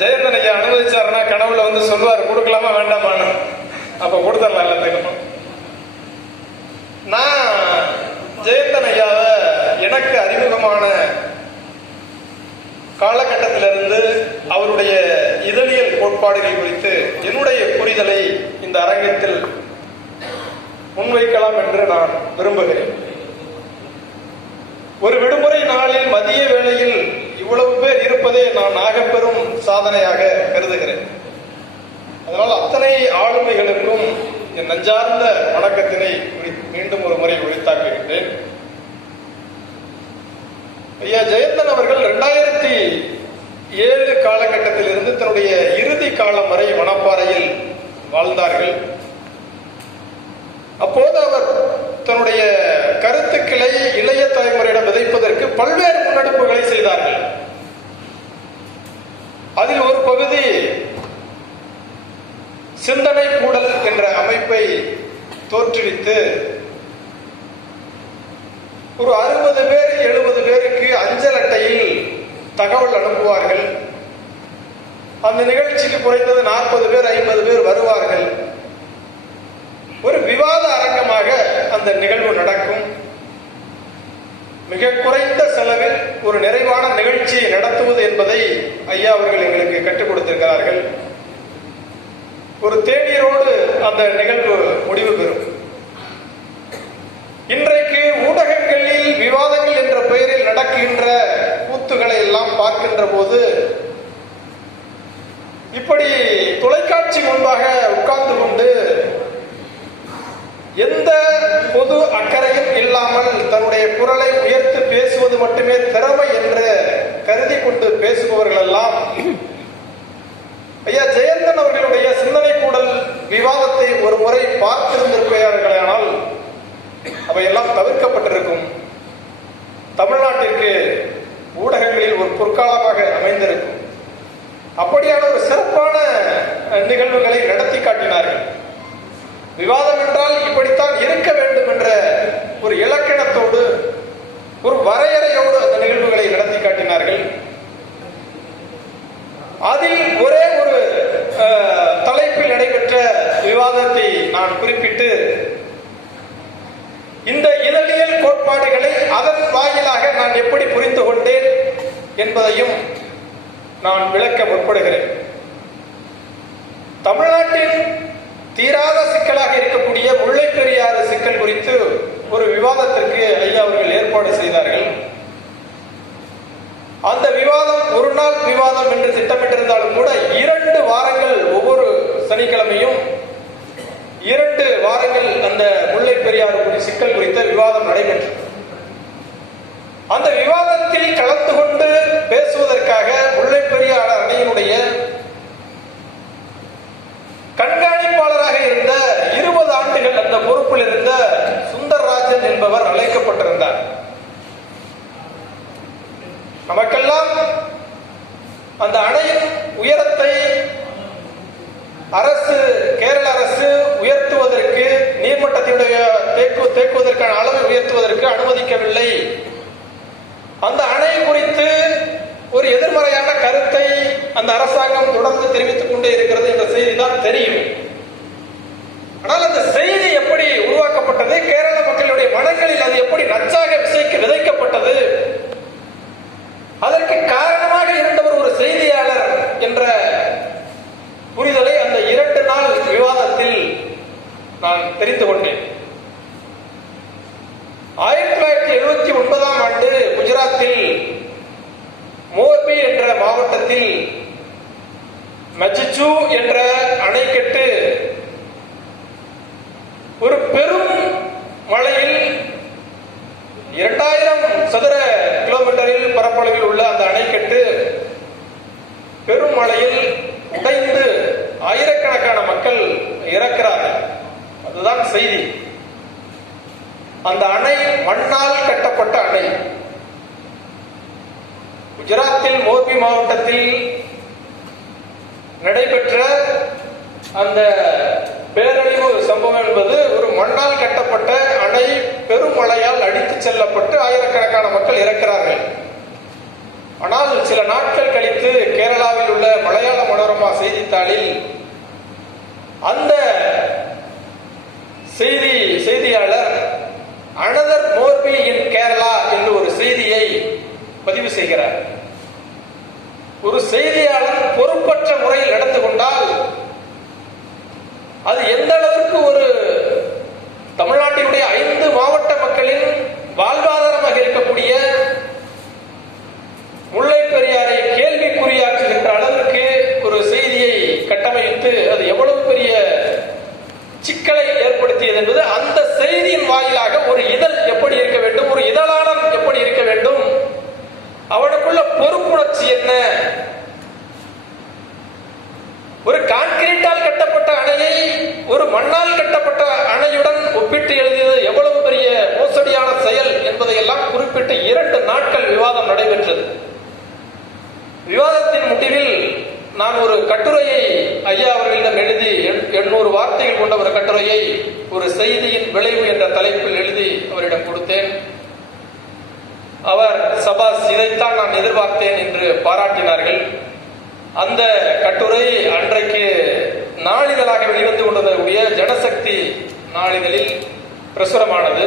ஜெயந்தன் ஐயா அனுமதிச்சாருன்னா கனவுல வந்து சொல்லுவார் கொடுக்கலாமா வேண்டாமான்னு. அப்ப கொடுத்துடலாம் எல்லாத்துக்கும். நான் ஜெயந்தன் ஐயாவை எனக்கு அறிமுகமான காலகட்டத்திலிருந்து அவருடைய இதழியல் கோட்பாடுகள் குறித்து என்னுடைய புரிதலை இந்த அரங்கத்தில் முன்வைக்கலாம் என்று நான் விரும்புகிறேன். ஒரு விடுமுறை நாளில் மதிய வேளையில் இவ்வளவு பேர் இருப்பதே நான் ஆகப்பெரும் சாதனையாக கருதுகிறேன். அதனால் அத்தனை ஆளுமைகளுக்கும் என் நஞ்சார்ந்த வணக்கத்தினை மீண்டும் ஒரு முறை உரித்தாக்குகின்றேன். ஐயா ஜெயந்தன் அவர்கள் 2007 காலகட்டத்தில் இருந்து தன்னுடைய இறுதி காலம் வரை மணப்பாறையில் வாழ்ந்தார்கள். அப்போது அவர் தன்னுடைய கருத்துக்களை இளைய தலைமுறையிடம் விதைப்பதற்கு பல்வேறு முன்னெடுப்புகளை செய்தார்கள். அதில் ஒரு பகுதி சிந்தனை கூடல் என்ற அமைப்பை தோற்றுவித்து ஒரு 60 பேர் 70 பேருக்கு அஞ்சல் அட்டையில் தகவல் அனுப்புவார்கள். அந்த நிகழ்ச்சிக்கு குறைந்தது 40 பேர் 50 பேர் வருவார்கள். ஒரு விவாத அரங்கமாக அந்த நிகழ்வு நடக்கும். மிக குறைந்த செலவில் ஒரு நிறைவான நிகழ்ச்சியை நடத்துவது என்பதை ஐயா அவர்கள் எங்களுக்கு கற்றுக் கொடுத்திருக்கிறார்கள். ஒரு தேநீரோடு அந்த நிகழ்வு முடிவு பெறும். இன்றைக்கு ஊடகங்களில் விவாதங்கள் என்ற பெயரில் நடக்கின்ற கூத்துக்களை எல்லாம் பார்க்கின்ற போது இப்படி தொலைக்காட்சி முன்பாக உட்கார்ந்து கொண்டு எந்த பொது அக்கறையும் இல்லாமல் தன்னுடைய குரலை உயர்த்து பேசுவது மட்டுமே திறமை என்று கருதி கொண்டு பேசுபவர்கள் எல்லாம் ஐயா ஜெயந்தன் அவர்களுடைய சிந்தனை கூடல் விவாதத்தை ஒரு முறை பார்த்திருந்திருப்பார்களானால் அவையெல்லாம் தவிர்க்கப்பட்டிருக்கும். தமிழ்நாட்டிற்கு ஊடகங்களில் ஒரு பொற்காலமாக அமைந்திருக்கும். அப்படியான ஒரு சிறப்பான நிகழ்வுகளை நடத்தி காட்டினார்கள். விவாதம் என்றால் இப்படித்தான் இருக்க வேண்டும் என்ற ஒரு இலக்கணத்தோடு ஒரு வரையறையோடு அந்த நிகழ்வுகளை நடத்தி காட்டினார்கள். அதில் ஒரே ஒரு தலைப்பில் நடைபெற்ற விவாதத்தை நான் குறிப்பிட்டு இந்த இதழியல் கோட்பாடுகளை அதன் வாயிலாக நான் எப்படி புரிந்து கொண்டேன் என்பதையும் நான் விளக்க முற்படுகிறேன். தமிழ்நாட்டின் தீராத சிக்கலாக இருக்கக்கூடிய முல்லை பெரியாறு சிக்கல் குறித்து ஒரு விவாதத்திற்கு ஐயா அவர்கள் ஏற்பாடு செய்தார்கள். அந்த விவாதம் ஒரு நாள் விவாதம் என்று திட்டமிட்டிருந்தாலும் கூட 2 வாரங்கள் ஒவ்வொரு சனிக்கிழமையும் 2 வாரங்கள் அந்த முல்லை பெரியாறு சிக்கல் குறித்த விவாதம் நடைபெற்றது. அந்த விவாதத்தில் கலந்து கொண்டு பேசுவதற்காக முல்லை பெரியாறு அணையினுடைய கண்காணிப்பாளராக இருந்த 20 ஆண்டுகள் அந்த பொறுப்பில் இருந்த சுந்தர்ராஜன் என்பவர் அழைக்கப்பட்டிருந்தார். நமக்கெல்லாம் அந்த அணையின் உயரத்தை அரசு கேரள அரசு உயர்த்துவதற்கு நீர்மட்டத்தினுடைய தேக்குவதற்கான அளவை உயர்த்துவதற்கு அனுமதிக்கவில்லை. அந்த அணை குறித்து ஒரு எதிர்மறையான கருத்தை அந்த அரசாங்கம் தொடர்ந்து தெரிவித்துக் கொண்டே இருக்கிறது என்ற செய்தி தான் தெரியும். ஆனால் அந்த செய்தி எப்படி உருவாக்கப்பட்டது, கேரள மக்களுடைய மனங்களில் அது எப்படி நச்சாக விதைக்கப்பட்டது, அதற்கு காரணமாக இருந்தவர் ஒரு செய்தியாளர் என்ற புரிதலை அந்த 2 நாள் விவாதத்தில் நான் தெரிந்து கொண்டேன். 1979ஆம் ஆண்டு குஜராத்தில் மோர்பி என்ற மாவட்டத்தில் மஜ்ஜு என்ற அணைக்கட்டு ஒரு பெரும் மழையில் 2000 சதுர கிலோமீட்டரில் பரப்பளவில் உள்ள அந்த அணைக்கட்டு பெரும் மழையில் உடைந்து ஆயிரக்கணக்கான மக்கள் இறக்கிறார்கள். அதுதான் செய்தி. அந்த அணை மண்ணால் கட்டப்பட்ட அணை. குஜராத்தில் மோர்பி மாவட்டத்தில் நடைபெற்ற அந்த பேரழிவு சம்பவம் என்பது ஒரு மண்ணால் கட்டப்பட்ட அணை பெரும் மழையால் அடித்து செல்லப்பட்டு ஆயிரக்கணக்கான மக்கள் இறக்கிறார்கள். ஆனால் சில நாட்கள் கழித்து கேரளாவில் உள்ள மலையாள மனோரமா செய்தித்தாளில் அந்த செய்தியாளர் அனதர் மோர்பி இன் கேரளா என்று ஒரு செய்தியை பதிவு செய்கிறார். ஒரு செய்தியாளர் பொறுப்பற்ற முறையில் நடந்து கொண்டால் அது எந்த அளவிற்கு ஒரு தமிழ்நாட்டினுடைய 5 மாவட்ட மக்களின் வாழ்வாதாரமாக இருக்கக்கூடிய முல்லை பெரியாரை கேள்விக்குறியாற்றுகின்ற அளவிற்கு ஒரு செய்தியை கட்டமைத்து அது எவ்வளவு பெரிய சிக்கலை ஏற்படுத்தியது என்பது அந்த செய்தியின் வாயிலாக ஒரு இதழ் எப்படி இருக்க வேண்டும், ஒரு இதழாளர் எப்படி இருக்க வேண்டும், அவனுக்குள்ள பொறுப்புணர்ச்சி என்ன, ஒரு கான்கிரீட்டால் கட்டப்பட்ட அணையை ஒரு மண்ணால் கட்டப்பட்ட அணையுடன் ஒப்பிட்டு எழுதியது எவ்வளவு பெரிய மோசடியான செயல் என்பதையெல்லாம் குறிப்பிட்டு 2 நாட்கள் விவாதம் நடைபெற்றது. விவாதத்தின் முடிவில் நான் ஒரு கட்டுரையை ஐயா அவர்களிடம் எழுதி 800 வார்த்தைகள் கொண்ட ஒரு கட்டுரையை ஒரு செய்தியின் விளைவு என்ற தலைப்பில் எழுதி அவரிடம் கொடுத்தேன். அவர் சபாஸ், இதைத்தான் நான் எதிர்பார்த்தேன் என்று பாராட்டினார்கள். அந்த கட்டுரை அன்றைக்கு நாளிதழாக வெளிவந்து கொண்டிருக்கக்கூடிய ஜனசக்தி நாளிதழில் பிரசுரமானது.